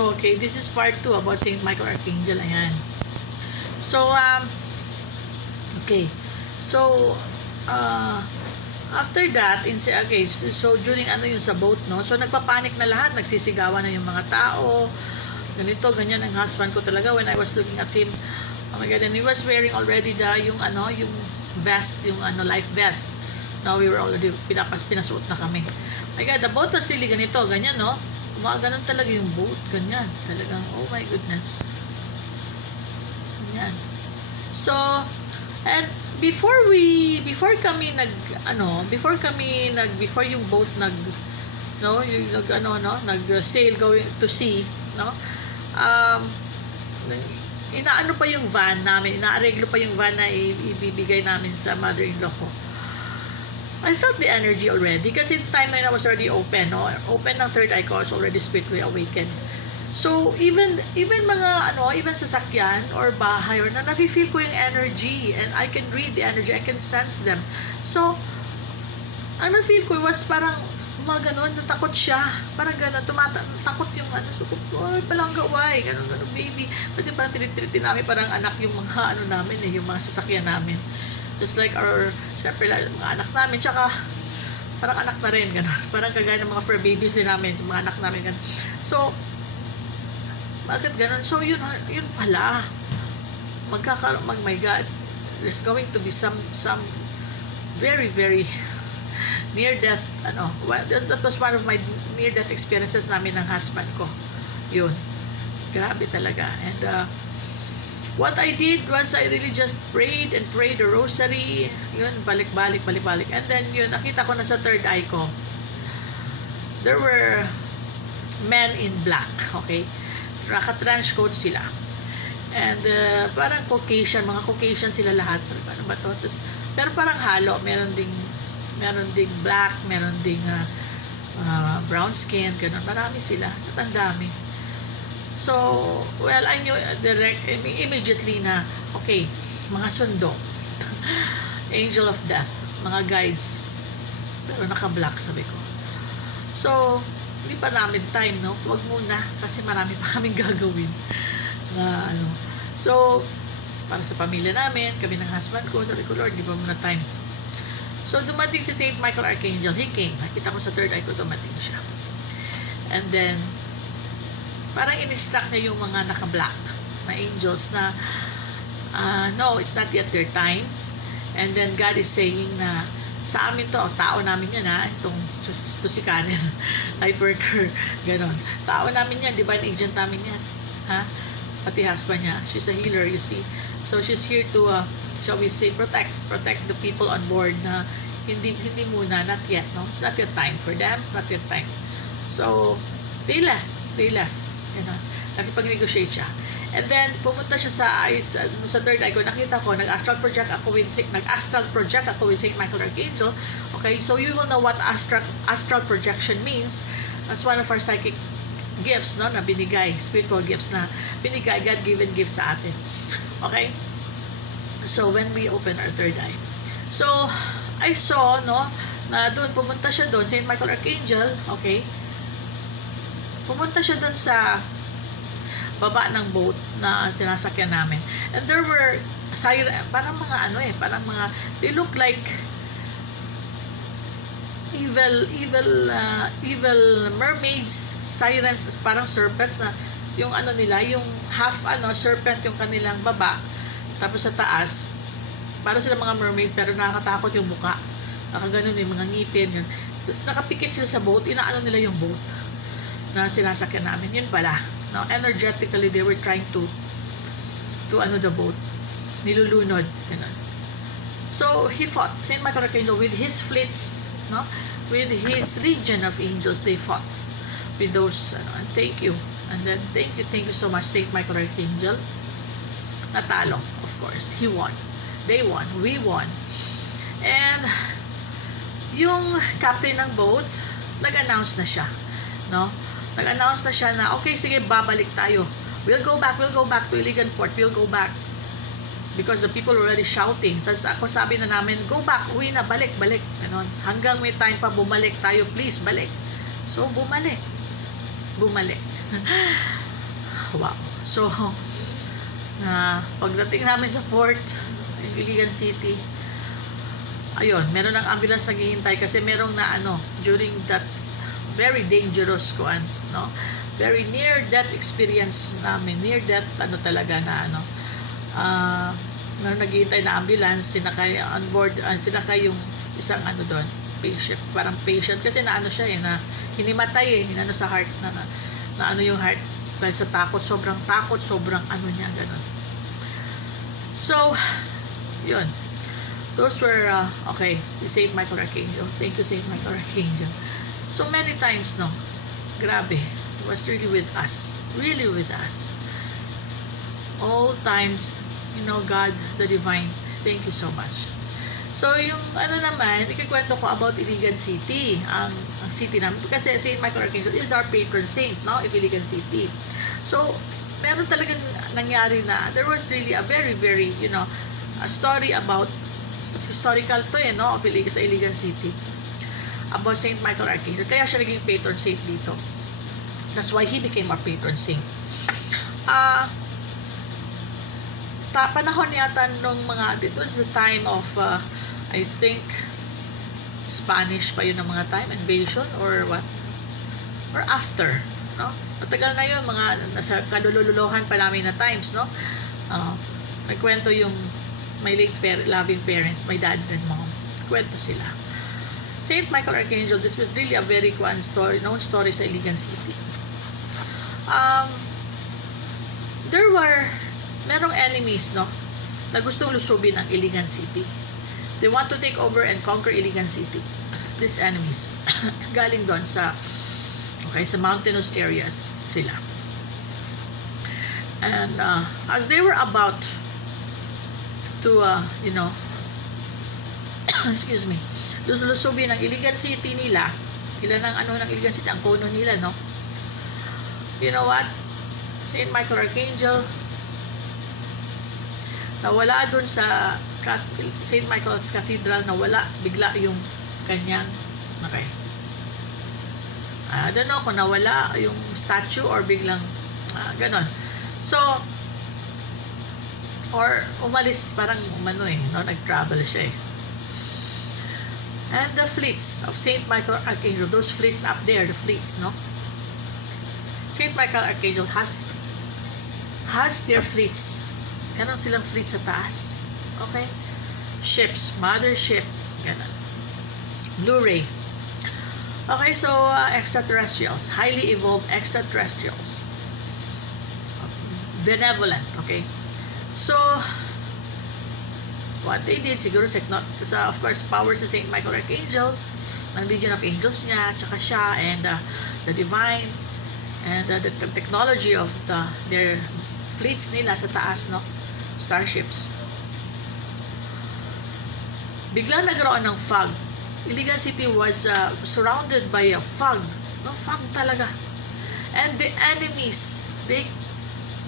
Okay, this is part 2 about Saint Michael Archangel. Ayan. So, okay. So, after that, okay, so during yung sa boat, no? So, nagpapanik na lahat. Nagsisigawan na yung mga tao. Ganito, ganyan ang husband ko talaga when I was looking at him. Oh my God, and he was wearing already yung vest, yung life vest. Now, we were already, pinasuot na kami. My God, the boat was really ganito, ganyan, no? Ganun talaga yung boat, ganyan. Talagang, oh my goodness. Ganyan. So, and before yung boat nag-sail going to sea, no? Inaano pa yung van namin, inaareglo pa yung van na ibibigay namin sa mother-in-law ko. I felt the energy already kasi time na I was already open, no? Open ng third eye ko, I was already spiritually awakened. So, even sasakyan or bahay or nafe-feel ko yung energy and I can read the energy, I can sense them. So, ang na-feel ko was parang ganun, natakot siya. Parang ganun, takot yung ay, palangga, why? Ganun, baby. Kasi parang tinitreat namin parang anak yung mga namin, yung mga sasakyan namin. Just like syempre, mga anak namin, tsaka parang anak na rin, gano'n. Parang kagaya ng mga fur babies din namin, mga anak namin, gano'n. So, bakit gano'n? So, yun pala. My God, there's going to be some very, very near-death, that was one of my near-death experiences namin ng husband ko. Yun. Grabe talaga. And, what I did was I really just prayed and prayed the rosary. Yun, balik-balik. And then, yun, nakita ko na sa third eye ko. There were men in black, okay? Naka-trench coat sila. And, parang mga Caucasian sila lahat. Sabi ko, ano ba to? Pero parang halo. Meron ding black, meron ding brown skin, ganun. Marami sila. Ang dami. So, well, I knew immediately na, okay, mga sundo, angel of death, mga guides, pero naka-black, sabi ko. So, hindi pa namin time, no? Huwag muna, kasi marami pa kaming gagawin. So, para sa pamilya namin, kami ng husband ko, sabi ko, Lord, di ba muna time? So, dumating si Saint Michael Archangel. He came. Nakita ko sa third eye ko, dumating siya. And then, parang in-instruct niya yung mga naka-black na angels na no, it's not yet their time. And then God is saying na sa amin to, tao namin yan to si Karen, light worker, ganon. Tao namin yan, divine agent namin yan. Ha? Pati husband niya, she's a healer, you see. So she's here to, shall we say, protect the people on board na hindi muna, not yet, no? It's not yet time for them, not yet time. So, they left. Nakipag-negotiate siya. And then, pumunta siya sa third eye ko, nakita ko, nag-astral project ako with Saint Michael Archangel. Okay, so you will know what astral projection means. That's one of our psychic gifts, no, na binigay, spiritual gifts na binigay, God-given gifts sa atin. Okay? So, when we open our third eye. So, I saw, no, na doon, pumunta siya doon, Saint Michael Archangel, okay? Pumunta siya doon sa baba ng boat na sinasakyan namin. And there were parang mga they look like evil mermaids, sirens, parang serpents na yung nila, yung half serpent yung kanilang baba, tapos sa taas parang sila mga mermaid pero nakakatakot yung muka, nakaganon yung mga ngipin yun. Tapos nakapikit sila sa boat, inaano nila yung boat na sinasakyan namin. Yun pala, no? Energetically they were trying to the boat, nilulunod, ganun. So he fought, Saint Michael Archangel with his fleets, no, with his legion of angels, they fought with those, and thank you, and then thank you so much, Saint Michael Archangel. Natalo, of course, he won, they won, we won. And yung captain ng boat, nag-announce na siya, no, nag-announce na siya na, okay, sige, babalik tayo, we'll go back to Iligan Port, we'll go back. Because the people were already shouting. Tapos ako sabi na namin, go back, uwi na, balik. Ganon. Hanggang may time pa, bumalik tayo, please, balik. So, bumalik. wow. So, pagdating namin sa port, Iligan City, ayun, meron ng ambulance naghihintay kasi merong na during that very dangerous no? Very near death experience namin, near death talaga na meron naghihintay na ambulance, sinakay on board, sinakay yung isang doon, patient, parang patient kasi siya na hinimatay hinano sa heart na yung heart dahil sa takot, sobrang niya ganun. So, yun. Those were, okay, St. Michael Archangel. Thank you, St. Michael Archangel. So many times, no? Grabe. It was really with us. Really with us. All times, God, the Divine, thank you so much. So, yung naman, ikikwento ko about Iligan City. Ang city namin. Kasi St. Michael Archangel is our patron saint, no? Of Iligan City. So, meron talagang nangyari na there was really a very, very, a story about, historical to no? Of sa Iligan City. About St. Michael Archangel. Kaya siya naging patron saint dito. That's why he became our patron saint. Panahon yata nung it was the time of I think Spanish pa yun ng mga time, invasion or what, or after, no? Matagal na yun, nasa kalululuhan pa namin na times, no? Nagkwento yung my late loving parents, my dad and mom, kwento sila. St. Michael Archangel, this was really a very known story sa Iligan City. Merong enemies, no, na gustong lusubin ang Iligan City. They want to take over and conquer Iligan City. These enemies, galing doon sa mountainous areas sila. And as they were about to, excuse me, lusubin ang Iligan City nila ng Iligan City, ang kono nila, no? You know what? St. Michael Archangel, nawala dun sa St. Michael's Cathedral, nawala bigla yung kanyang, I don't know kung nawala yung statue or biglang ganon. So, or umalis, parang nag-travel siya And the fleets of St. Michael Archangel, those fleets up there, the fleets, no? St. Michael Archangel has their fleets. Ganon silang fleets sa taas. Okay? Ships, mothership, ganon. Blu-ray. Okay, so extraterrestrials, highly evolved extraterrestrials. Benevolent, okay? So, what they did, siguro, of course, power sa St. Michael Archangel, ng Legion of Angels niya, tsaka siya, and the Divine, and the technology of their fleets nila sa taas, no? Starships. Biglang nagkaroon ng fog. Iligan City was surrounded by a fog. No, fog talaga. And the enemies, they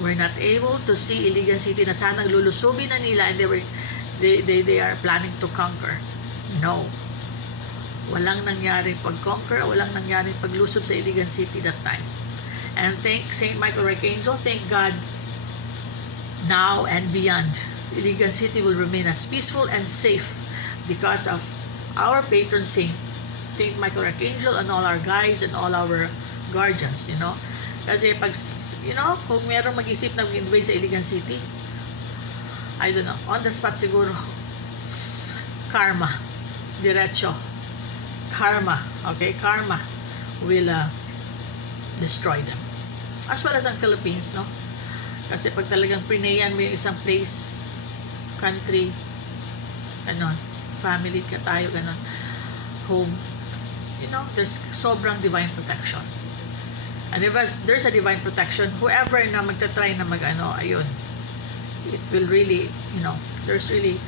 were not able to see Iligan City na sanang lulusubin na nila, and they are planning to conquer. No. Walang nangyaring pag-conquer, walang nangyaring paglusob sa Iligan City that time. And thank St. Michael Archangel, thank God, now and beyond, Iligan City will remain as peaceful and safe because of our patron saint, St. Michael Archangel, and all our guides and all our guardians, Kasi pag, kung merong mag-isip na mag-invade sa Iligan City, I don't know, on the spot siguro, karma, diretso, karma, okay, karma will destroy them. As well as ang Philippines, no? Kasi pag talagang pinayan mo yung isang place, country, family ka tayo, home, there's sobrang divine protection. And if there's a divine protection, whoever na magta-try na ayun, it will really, there's really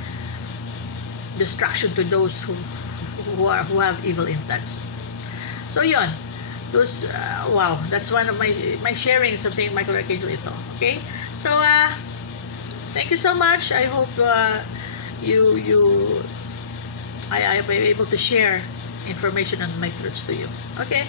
destruction to those who have evil intents. So yun, those, wow, that's one of my sharings of St. Michael Archangel ito. Okay? So, thank you so much. I hope I am able to share information on my truths to you. Okay?